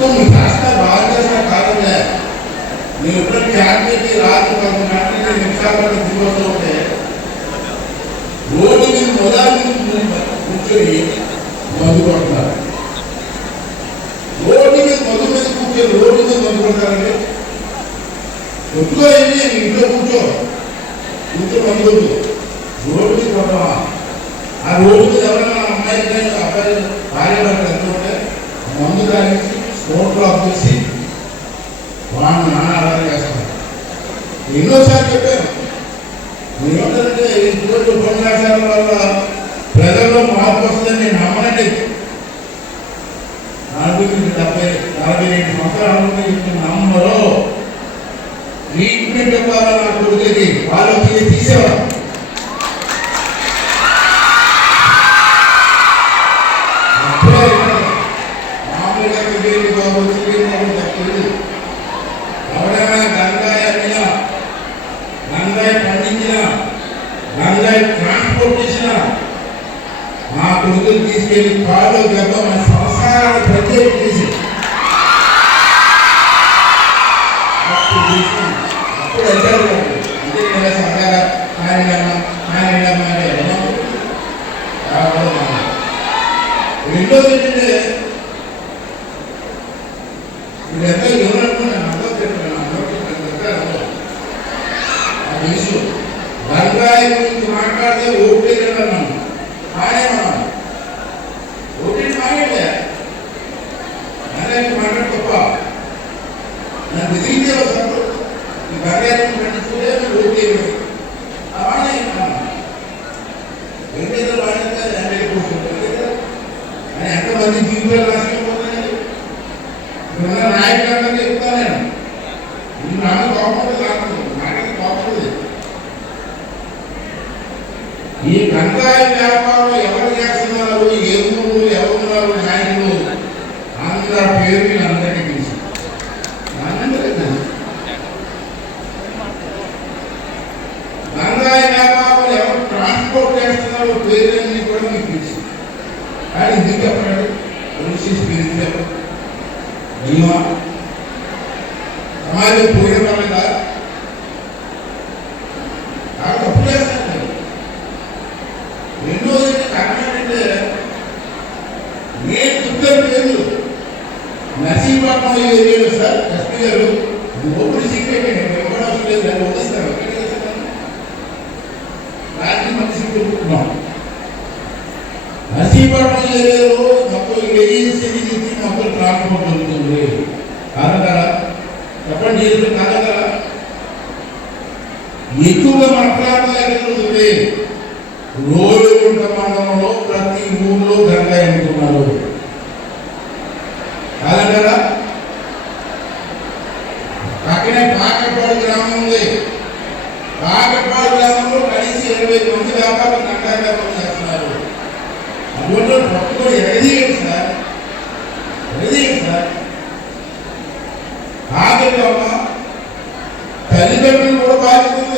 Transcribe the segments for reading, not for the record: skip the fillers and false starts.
మీ రాష్ట్ర బాగా చేసిన కాదంటే నేను ఎప్పుడైనా ఫ్యామిలీకి రాత్రి 10 నిమిషాలు దిగొస్తూ ఉంటే రోడ్డు మీద మొదలు కూర్చొని మందు కొడుతున్నారు. రోడ్డు మీద కూర్చొని రోడ్డు మీద మందు కొడతారండి. కొట్టుకో వెళ్ళి ఇంట్లో కూర్చో మందు రోడ్డు మీద కొడతామా? ఆ రోడ్డు మీద ఎవరైనా అమ్మాయి అబ్బాయి భార్య భర్త ఎంత ఉంటే మందు తాగేసి స్పోర్ట్లో అప్పేసి వాళ్ళు నాన్న ఆధారం చేస్తారు. ఎన్నోసార్లు చెప్పాను. ఏమంటారంటే ఇటువంటి ఉపన్యాసాల వల్ల ప్రజల్లో మార్పు వస్తుందని నేను నమ్మనండి. 40-42 సంవత్సరాల నుంచి నమ్మరు. ట్రీట్మెంట్ ఇవ్వాలా నా కొడుకుకి వాళ్ళు తీసేవారు. మామూలుగా ఎవరైనా గంగాయ అమ్మినా, గంగాయ పండించినా, గంగాయ ట్రాన్స్పోర్ట్ చేసినా మా కొడుకులు తీసుకెళ్లి కాళ్ళు దెబ్బ మన సంసారాన్ని ప్రత్యేక చేసి అప్పుడు వచ్చారు. ఇదే కదా సరదాగా రెండోది ఏంటంటే ఇదంతా ఎవరనుకున్నాను అందరూ చెప్పాను. అది ఇష్యూ గంగాయ గురించి మాట్లాడితే ఓట్లేదన్నాను. మానేమన్నాను. ఓటేది మానేలే. గంగాయ మాట్లాడు తప్ప నన్ను ఎదిరితే వస్తారు. ఈ గంగాయ పండించుకుంటే ఓట్లేదు. మానే వెంకటేశ్వర వాడితే అని ఎంతమంది జీవితాలు రాసిపోతున్నాయి. నాయకులందరూ చెప్తాను నేను నాకు కోపం రాదు. నాకైతే కోపం లేదు. ఈ గంగాయ వ్యాపారం ఎవరు చేస్తున్నారు, ఏ ఊరు ఎవరున్నారు నాయకులు అందరి పేరు అందరికీ తెలుసు. గంగాయ వ్యాపారం ఎవరు ట్రాన్స్పోర్ట్ చేస్తున్నారో పేర్లన్నీ కూడా మీకు తెలుసు. కానీ ఎందుకు చెప్పండి బీమా సమాజం పోయిన పర్లేదా? తప్పు చేస్తాను. రెండోది కారణం అంటే నేను చెప్తాను పేరు నర్సీపట్నం ఏరియాలో సార్ ఎస్పీ గారు ఓపెన్ సీక్రెట్ ఇవ్వడం లేదు. దాన్ని వదిలిస్తాను. రాజకీయ మంచి సీక్రెట్ నర్సీపట్నం ఏరియాలో మొత్తం ఏజెన్సీ నుంచి మొత్తం ట్రాన్స్పోర్ట్ జరుగుతుంది. కాదా? చెప్పండి. కాదా? ఎక్కువగా మాట్లాడుతుంది. రోలుగుంట మండలంలో ప్రతి ఊర్లో గంగాయ అమ్ముతున్నారు. కాదా? పక్కనే పాకపాడు గ్రామం ఉంది. పాకపాడు గ్రామంలో కనీసం 20 మంది వ్యాపారం గంగాయ వ్యాపారం చేస్తున్నారు. అందులో పట్టుకొని ఎగదీయండి సార్. ఆగమ్మ తల్లిదండ్రులు కూడా బాధ్యత.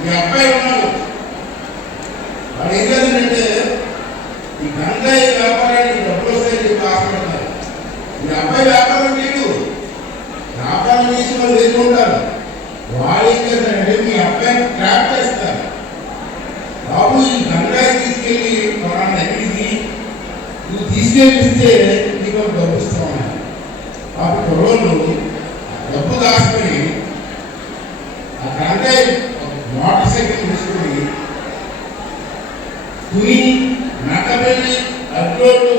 మీ అబ్బాయి ఉన్నాడు. వాడు ఏం చేస్తాడంటే ఈ గంగాయ వ్యాపారానికి డబ్బులు వస్తాయని చెప్పి ఆశపడతారు. మీ అబ్బాయి వ్యాపారం చేయడు. వ్యాపారం చేసి వాళ్ళు వేసుకుంటారు. వాళ్ళు ఏం చేస్తారంటే మీ అబ్బాయిని ట్రాప్ చేస్తారు. బాబు ఈ గంగాయ తీసుకెళ్ళి మన దగ్గరికి నువ్వు తీసుకెళ్ళిస్తే నీకు డబ్బు ఇస్తామని. అప్పుడు కుర్రోళ్ళు డబ్బు దాచుకొని ఆ గంగాయ మోటార్ సైకిల్ తీసుకుని తుని నక్కబెల్లి అడ్రోడ్డు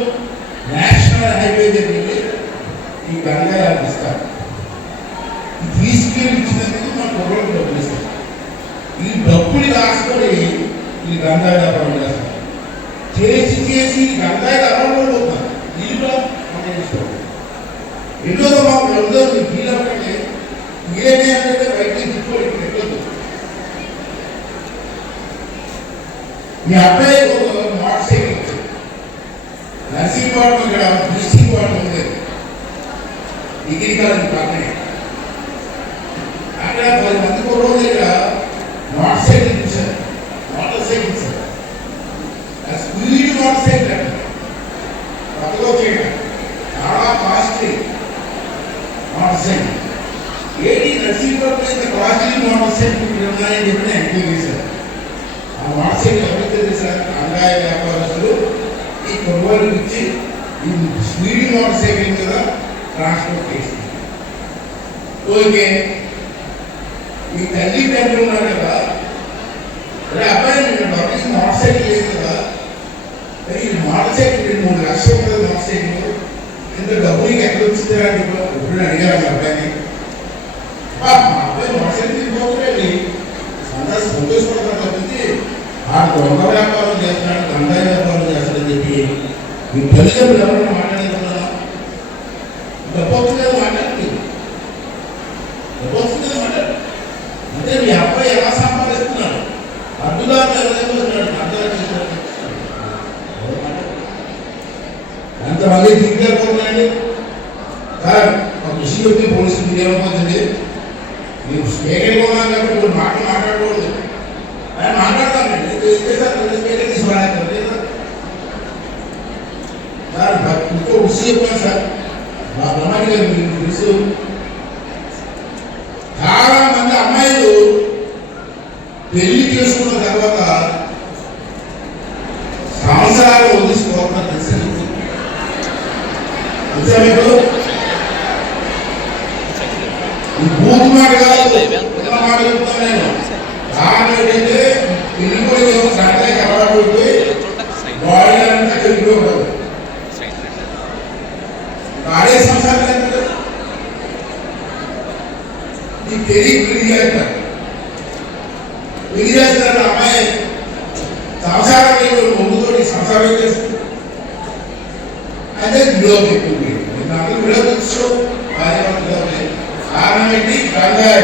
నేషనల్ హైవే దగ్గర వెళ్ళి ఈ గంగాయ ఇస్తారు. తీసుకెళ్ళి ఇచ్చినందుకు మన కుర్రోళ్ళు డబ్బులు ఇస్తారు. ఈ డబ్బులు దాచుకొని ఈ గంగాయ వ్యాపారం చేస్తారు. చేసి గంగాయ వ్యాపారం పోతారు. దీంట్లో మనం తీసుకోవాలి. రెండోది మాకు అందరూ వీలకంటే మీరేనే అంటే బయటికి తీసుకోవాలి. పెట్టద్దు. మీ అబ్బాయి మోటార్ సైకిల్ నర్సింగ్ వాడు ఇక్కడ బీసీ వాడు ఉంది. డిగ్రీ కాలేజ్ పక్కనే అక్కడ 10 మంది కూడా దగ్గర మోటార్ సైకిల్ చూశారు. Motor cycle sir speed motor cycle అంటే కొత్తగా వచ్చేయడం. ఆ సైకిల్ ఏంటి నర్సీపట్నం ఇంత కాస్ట్లీ మోటార్ సైకిల్ ఉన్నాయని చెప్పి నేను ఎంక్వైరీ చేశాను. ఆ మోటార్ సైకిల్ ఎవరైతే చేశారు అంగాయ వ్యాపారస్తులు ఈ కొనుగోలు ఇచ్చి ఈ స్పీడ్ మోటార్ సైకిల్ మీద ట్రాన్స్పోర్ట్ చేసింది. ఓకే, ఈ తల్లి తండ్రి ఉన్నారు కదా, అరే అబ్బాయి నేను డబ్బులు మోటార్ సైకిల్ లేదు కదా, ఈ మోటార్ సైకిల్ 2-3 లక్షలు ఉంటుంది మోటార్ సైకిల్, ఇంత డబ్బులు ఎక్కడ వచ్చిందా అని ఇప్పుడు అడిగారు మా అబ్బాయిని. మా అబ్బాయి మోటార్ సైకిల్ తీసుకోవట్లేదు, సంతోషపడతారు తప్పించి ఆ దొంగ వ్యాపారం చేస్తున్నాడు, గంగాయి వ్యాపారం చేస్తాడని చెప్పి మీ తల్లిదండ్రులు ఎవరైనా మాట్లాడేదా? డబ్బు వస్తుంది కదా మాట్లాడండి, డబ్బు వస్తుంది కదా మాట్లాడు. అంటే మీ అబ్బాయి ఎలా సంపాదిస్తున్నాడు, అడ్డుదారులు ఎవరైతే వస్తున్నాడు, అర్థం చేస్తున్నాడు. ఎంతమంది దిగ్గపోతున్నాయండి సార్, ఒక విషయం చెప్తే పోలీసులు మీరేమవుతుంది, మీరు స్పీకర్ కొన్నాను కాబట్టి మీరు మాట్లాడకూడదు ఆయన మాట్లాడతానండి స్పీకర్ తీసుకురాస్తారు సార్. ఇంకో విషయం చెప్పాను సార్, మా బ్రహ్మాజీ గారు మీకు తెలుసు, చాలా మంది అమ్మాయిలు పెళ్లి చేసుకున్న తర్వాత సంవత్సరాలు వదిలిపోతున్నారు తెలుసా మీకు? ఈ బూత్ మాట కాదు, మాట చెప్తాను నేను. కారణం ఏంటంటే పెళ్లిపోయి గంటలే కలవడిపోయి బాడీ అంతా వెళ్ళిపోతుంది. ఆడే సంవత్సరాలు ఎంత నీకు తెలియ పెళ్లి చేస్తారు, పెళ్లి చేస్తారు అమ్మాయి సంసారం ముందుతో సంసారం చేస్తుంది. అదే విడోకి ఎక్కువ విడో తీసుకో కారణం ఏంటి? గంగాయి